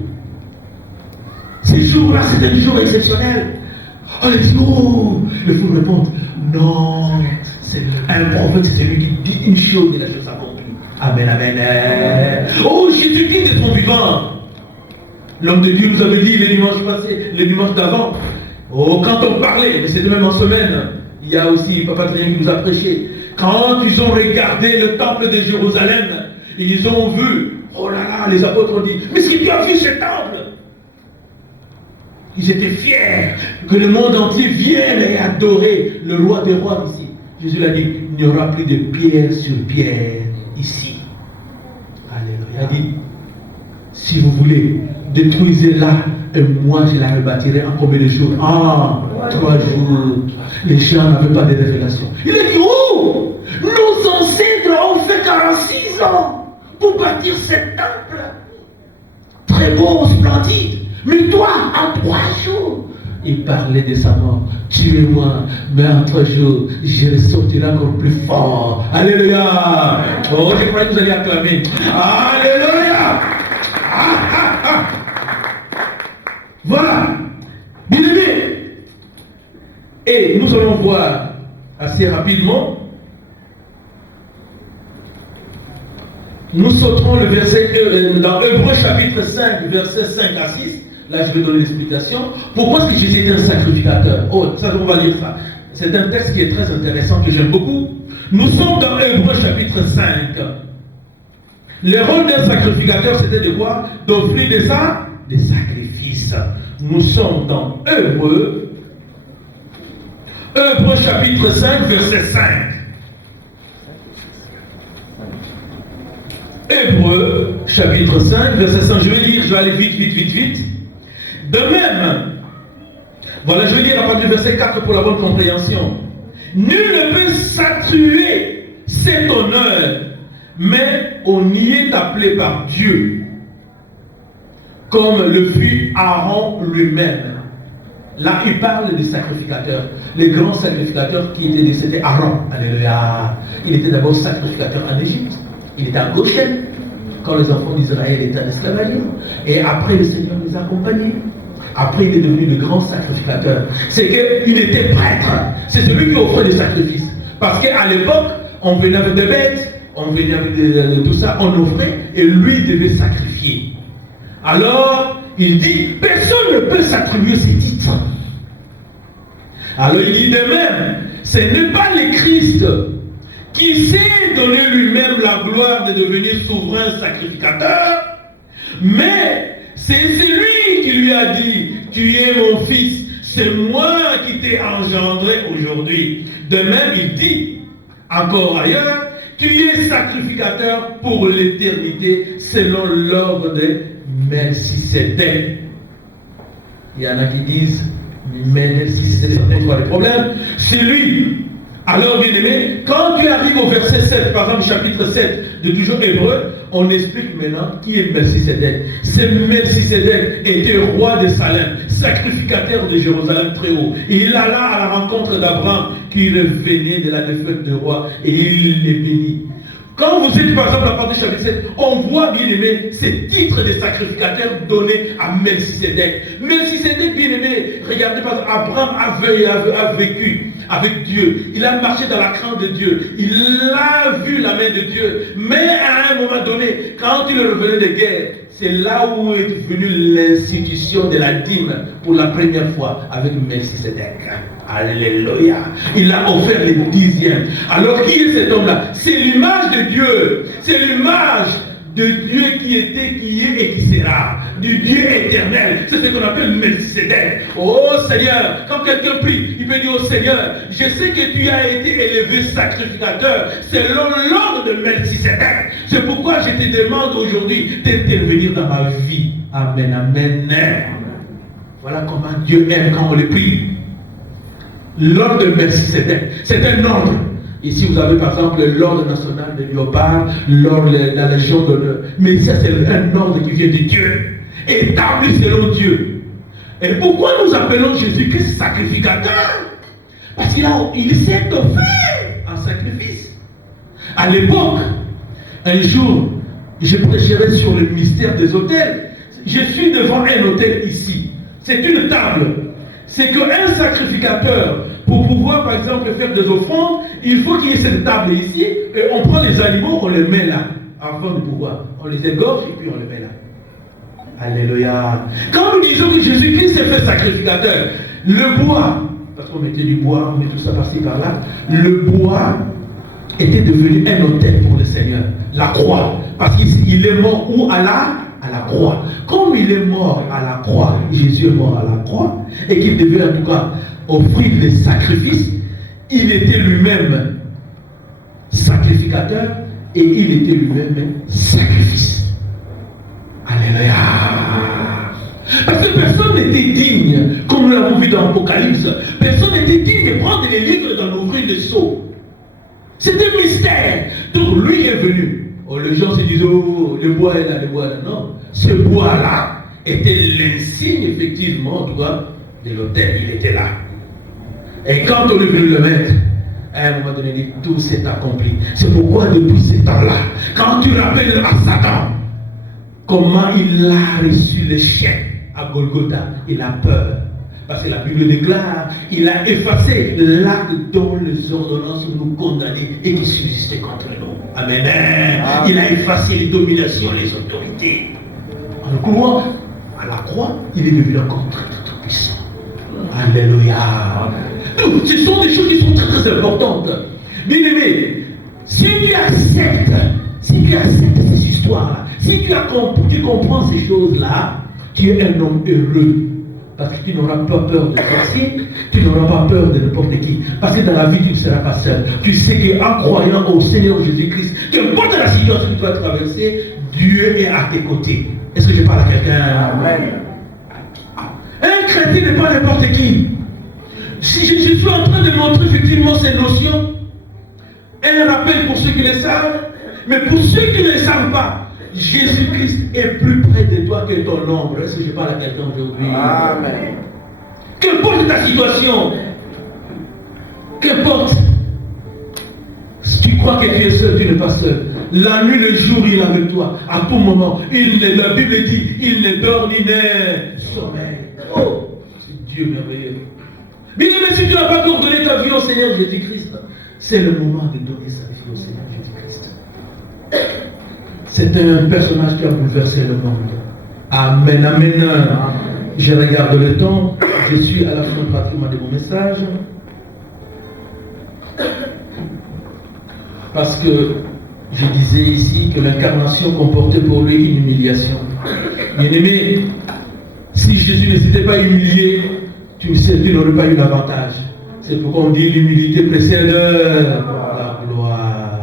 ces jours-là, c'était des jours exceptionnels. Oh, il dit, oh, il faut répondre, non, c'est un prophète, c'est celui qui dit une chose et la chose s'accomplit. Amen, amen. Oh, Jésus-Christ est son vivant. L'homme de Dieu nous avait dit les dimanches passés, les dimanches d'avant. Oh, quand on parlait, mais c'était même en semaine, il y a aussi Papa Adrien qui nous a prêché. Quand ils ont regardé le temple de Jérusalem, ils ont vu, oh là là, les apôtres ont dit, mais si tu as vu ce temple, ils étaient fiers que le monde entier vienne et adorer le roi des rois ici. Jésus l'a dit, il n'y aura plus de pierre sur pierre ici. Alléluia. Il a dit, si vous voulez, détruisez-la et moi je la rebâtirai en combien de jours? En 3 jours. Les gens n'avaient pas de révélation. Il a dit, oh, nos ancêtres ont fait 46 ans pour bâtir cet temple. Très beau, splendide. Mais toi, en 3 jours, il parlait de sa mort. Tuez-moi, mais en 3 jours, je ressortirai encore plus fort. Alléluia. Oh, je croyais que vous allez acclamer. Alléluia. Voilà. Bien-aimés. Et nous allons voir assez rapidement. Nous sauterons le verset dans Hébreux chapitre 5, verset 5 à 6. Là, je vais donner l'explication. Pourquoi est-ce que Jésus était un sacrificateur? Oh, ça, on va lire ça. C'est un texte qui est très intéressant, que j'aime beaucoup. Nous sommes dans Hébreux chapitre 5. Le rôle d'un sacrificateur, c'était de quoi? D'offrir des sacrifices. Nous sommes dans Hébreux chapitre 5, verset 5. Hébreux chapitre 5, verset 5. Je vais lire, je vais aller vite. De même, voilà, je vais lire à partir du verset 4 pour la bonne compréhension. Nul ne peut s'attribuer cet honneur, mais on y est appelé par Dieu, comme le fut Aaron lui-même. Là, il parle des sacrificateurs, les grands sacrificateurs qui étaient décédés. Aaron, alléluia. Il était d'abord sacrificateur en Égypte. Il était à Goshen, quand les enfants d'Israël étaient en esclavagisme. Et après, le Seigneur les accompagnait. Après, il est devenu le grand sacrificateur. C'est qu'il était prêtre. C'est celui qui offrait des sacrifices. Parce qu'à l'époque, on venait avec des bêtes, on venait avec de tout ça, on offrait, et lui devait sacrifier. Alors, il dit, personne ne peut s'attribuer ces titres. Alors, il dit de même, ce n'est pas le Christ qui s'est donné lui-même la gloire de devenir souverain sacrificateur, mais c'est celui qui lui a dit, tu es mon fils, c'est moi qui t'ai engendré aujourd'hui. De même, il dit, encore ailleurs, tu es sacrificateur pour l'éternité selon l'ordre de Melchisédek. Il y en a qui disent, Melchisédek, c'est quoi le problème? C'est lui. Alors, bien aimé, quand tu arrives au verset 7, par exemple, chapitre 7 de toujours Hébreu, on explique maintenant qui est Melchisédek. C'est Melchisédek était roi de Salem, sacrificateur de Jérusalem très haut. Et il alla à la rencontre d'Abraham qui revenait de la défaite du roi et il les bénit. Quand vous êtes par exemple à partir du chapitre 7, on voit bien aimé ces titres de sacrificateurs donnés à Melchisédek. Melchisédek, bien aimé, regardez par exemple, Abraham a vécu avec Dieu. Il a marché dans la crainte de Dieu. Il a vu la main de Dieu. Mais à un moment donné, quand il revenait de guerre, c'est là où est venue l'institution de la dîme pour la première fois avec Melchisédek. Alléluia. Il a offert les 10e. Alors qui est cet homme-là? C'est l'image de Dieu. C'est l'image de Dieu qui était, qui est et qui sera. Du Dieu éternel. C'est ce qu'on appelle Melchisédek. Oh Seigneur, quand quelqu'un prie, il peut dire au Seigneur, je sais que tu as été élevé sacrificateur selon l'ordre de Melchisédek. C'est pourquoi je te demande aujourd'hui d'intervenir dans ma vie. Amen, amen. Voilà comment Dieu aime quand on le prie. L'ordre de Melchisédek, c'est un ordre. Ici, vous avez par exemple l'ordre national de Léopard, l'ordre de la Légion d'honneur. Mais ça, c'est un ordre qui vient de Dieu, établi selon Dieu. Et pourquoi nous appelons Jésus-Christ sacrificateur? Parce qu'il s'est offert en sacrifice. À l'époque, un jour, je prêcherai sur le mystère des autels. Je suis devant un autel ici. C'est une table. C'est qu'un sacrificateur, pour pouvoir par exemple faire des offrandes, il faut qu'il y ait cette table ici, et on prend les animaux, on les met là, avant de pouvoir. On les égorge et puis on les met là. Alléluia. Quand nous disons que Jésus-Christ s'est fait sacrificateur, le bois, parce qu'on mettait du bois, on met tout ça par-ci par-là, le bois était devenu un autel pour le Seigneur. La croix. Parce qu'il est mort où à la croix. Comme il est mort à la croix, Jésus est mort à la croix, et qu'il devait en tout cas offrir des sacrifices, il était lui-même sacrificateur et il était lui-même sacrifice. Alléluia. Parce que personne n'était digne, comme nous l'avons vu dans l'Apocalypse, personne n'était digne de prendre les livres et d'en ouvrir les seaux. C'était un mystère. Donc lui est venu. Oh, les gens se disent, oh, le bois est là, le bois est là. Non, ce bois-là était l'insigne, effectivement, en tout cas, de l'autel. Il était là. Et quand on est venu le mettre, à un moment donné, tout s'est accompli. C'est pourquoi depuis ce temps-là, quand tu rappelles à Satan, comment il a reçu le chèque à Golgotha, il a peur. Parce que la Bible déclare, il a effacé l'acte dont les ordonnances nous condamnaient et qui subsistaient contre nous. Amen. Il a effacé les dominations, les autorités. En courant à la croix, il est devenu encore très puissant. Alléluia. Donc, ce sont des choses qui sont très très importantes. Bien aimé, si tu acceptes ces histoires-là, si tu comprends ces choses-là, tu es un homme heureux. Parce que tu n'auras pas peur de sorcier, tu n'auras pas peur de n'importe qui. Parce que dans la vie, tu ne seras pas seul. Tu sais qu'en croyant au Seigneur Jésus-Christ, qu'importe la situation que tu vas traverser, Dieu est à tes côtés. Est-ce que je parle à quelqu'un? Amen. Un chrétien n'est pas n'importe qui. Si je suis en train de montrer effectivement ces notions, un rappel pour ceux qui les savent, mais pour ceux qui ne les savent pas, Jésus-Christ est plus près de toi que ton ombre. Est-ce que je parle à quelqu'un aujourd'hui? Amen. Qu'importe ta situation, qu'importe, si tu crois que tu es seul, tu n'es pas seul. La nuit, le jour, il est avec toi. À tout moment, la Bible dit, il ne dort ni ne sommeille. Oh, c'est Dieu merveilleux. Mais si tu n'as pas encore donné ta vie au Seigneur Jésus-Christ, c'est le moment de donner sa vie au Seigneur Jésus-Christ. C'est un personnage qui a bouleversé le monde. Amen, amen. Je regarde le temps. Je suis à la fin pratiquement de mon message. Parce que je disais ici que l'incarnation comportait pour lui une humiliation. Bien aimé, si Jésus ne s'était pas humilié, tu n'aurais pas eu d'avantage. C'est pourquoi on dit l'humilité précède la gloire.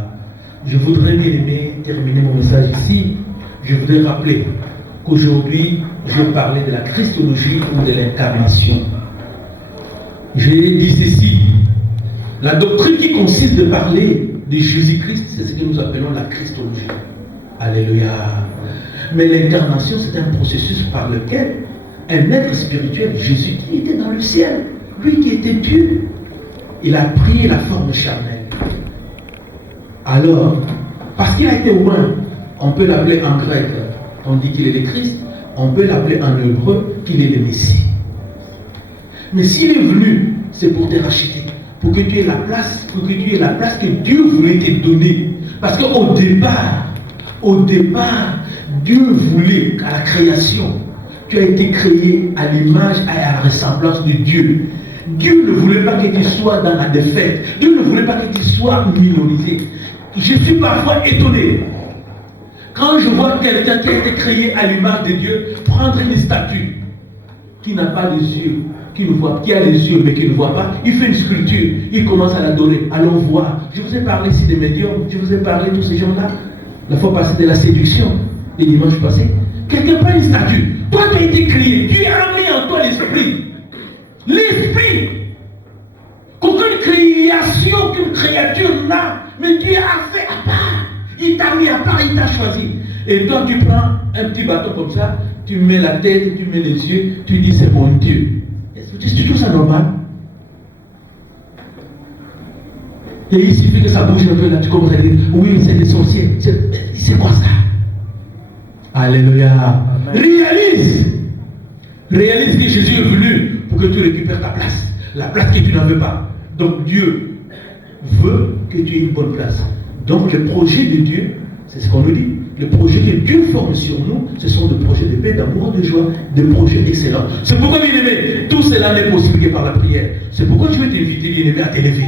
Je voudrais, bien aimé, terminer mon message ici. Je voudrais rappeler qu'aujourd'hui, je parlais de la Christologie ou de l'incarnation. J'ai dit ceci. La doctrine qui consiste de parler de Jésus-Christ, c'est ce que nous appelons la Christologie. Alléluia. Mais l'incarnation, c'est un processus par lequel un être spirituel, Jésus, qui était dans le ciel, lui qui était Dieu, il a pris la forme charnelle. Alors, parce qu'il a été humain, on peut l'appeler en grec, on dit qu'il est le Christ, on peut l'appeler en hébreu qu'il est le Messie. Mais s'il est venu, c'est pour te racheter, pour que tu aies la place, que Dieu voulait te donner. Parce qu'au départ, Dieu voulait qu'à la création, tu as été créé à l'image et à la ressemblance de Dieu. Dieu ne voulait pas que tu sois dans la défaite. Dieu ne voulait pas que tu sois minorisé. Je suis parfois étonné quand je vois quelqu'un qui a été créé à l'image de Dieu prendre une statue qui n'a pas les yeux, qui a les yeux mais qui ne voit pas. Il fait une sculpture, il commence à l'adorer. Allons voir. Je vous ai parlé ici des médiums, je vous ai parlé de tous ces gens-là. La fois passée de la séduction, les dimanches passés. Quelqu'un prend une statue. Toi, tu as été créé. Dieu a mis en toi l'esprit. L'esprit. Qu'aucune création, qu'une créature n'a. Mais Dieu a fait à part. Il t'a mis à part, il t'a choisi. Et toi, tu prends un petit bâton comme ça, tu mets la tête, tu mets les yeux, tu dis c'est mon Dieu. Est-ce que tu trouves ça normal? Et il suffit que ça bouge un peu là, tu commences à dire oui, c'est des sorciers. C'est quoi ça? Alléluia. Amen. Réalise Réalise que Jésus est venu pour que tu récupères ta place. La place que tu n'en veux pas. Donc Dieu veut que tu aies une bonne place. Donc le projet de Dieu, c'est ce qu'on nous dit. Les projets que Dieu forme sur nous, ce sont des projets de paix, d'amour, de joie, des projets excellents. C'est pourquoi, bien-aimé, tout cela n'est possible que par la prière. C'est pourquoi je vais t'inviter, bien-aimé, à t'élever.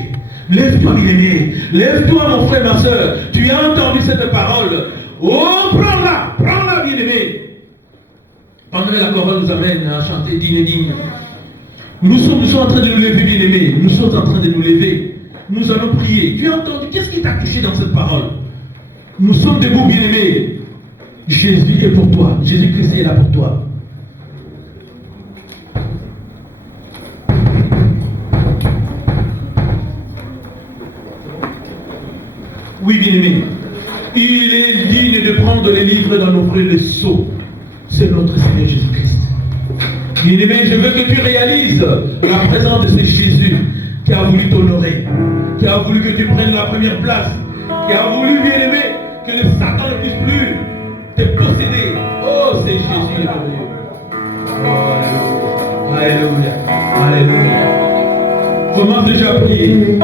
Lève-toi, bien-aimé. Lève-toi, mon frère, ma soeur. Tu as entendu cette parole. Oh, prends-la, bien-aimé. Pendant que la chorale nous amène à chanter digne et digne. Nous sommes en train de nous lever, bien-aimé. Nous sommes en train de nous lever. Nous allons prier. Tu as entendu, qu'est-ce qui t'a touché dans cette parole? Nous sommes debout, bien-aimés. Jésus est pour toi. Jésus-Christ est là pour toi. Oui, bien-aimés. Il est digne de prendre les livres dans nos bras les sceaux. C'est notre Seigneur Jésus-Christ. Bien-aimé, je veux que tu réalises la présence de ce Jésus qui a voulu t'honorer, qui a voulu que tu prennes la première place, qui a voulu, bien-aimé, que le Satan ne puisse plus te posséder. Oh, c'est Jésus le glorieux. Oh, alléluia. Alléluia. Commence déjà à prier.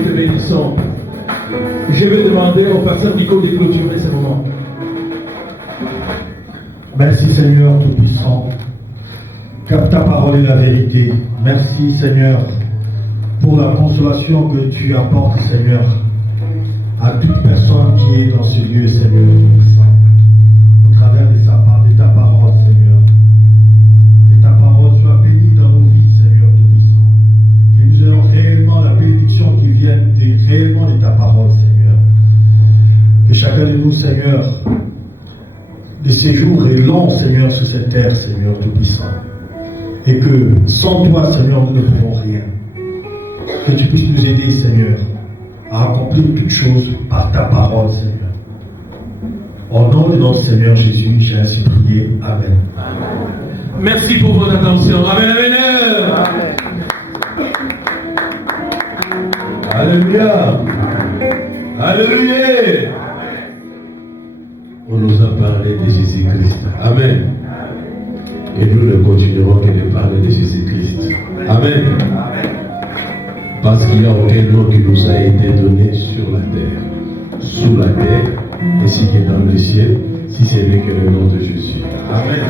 nous te bénissons. Je vais demander aux personnes qui de clôturer ce moment. Merci Seigneur Tout-Puissant, car ta parole est la vérité. Merci Seigneur pour la consolation que tu apportes Seigneur à toute personne qui est dans ce lieu Seigneur Tout-Puissant, au travers de ta parole Seigneur. Que ta parole soit bénie dans nos vies Seigneur Tout-Puissant. Que nous ayons réellement la bénédiction qui vient réellement de ta parole Seigneur. Que chacun de nous Seigneur, de séjour est long, Seigneur, sur cette terre, Seigneur Tout-Puissant. Et que sans toi, Seigneur, nous ne pouvons rien. Que tu puisses nous aider, Seigneur, à accomplir toutes choses par ta parole, Seigneur. Au nom de notre Seigneur Jésus, j'ai ainsi prié. Amen. Merci pour votre attention. Amen, amen. Alléluia. Alléluia. On nous a parlé de Jésus-Christ. Amen. Et nous ne continuerons que de parler de Jésus-Christ. Amen. Parce qu'il n'y a aucun nom qui nous a été donné sur la terre, sous la terre, ainsi que dans le ciel, si ce n'est que le nom de Jésus. Amen.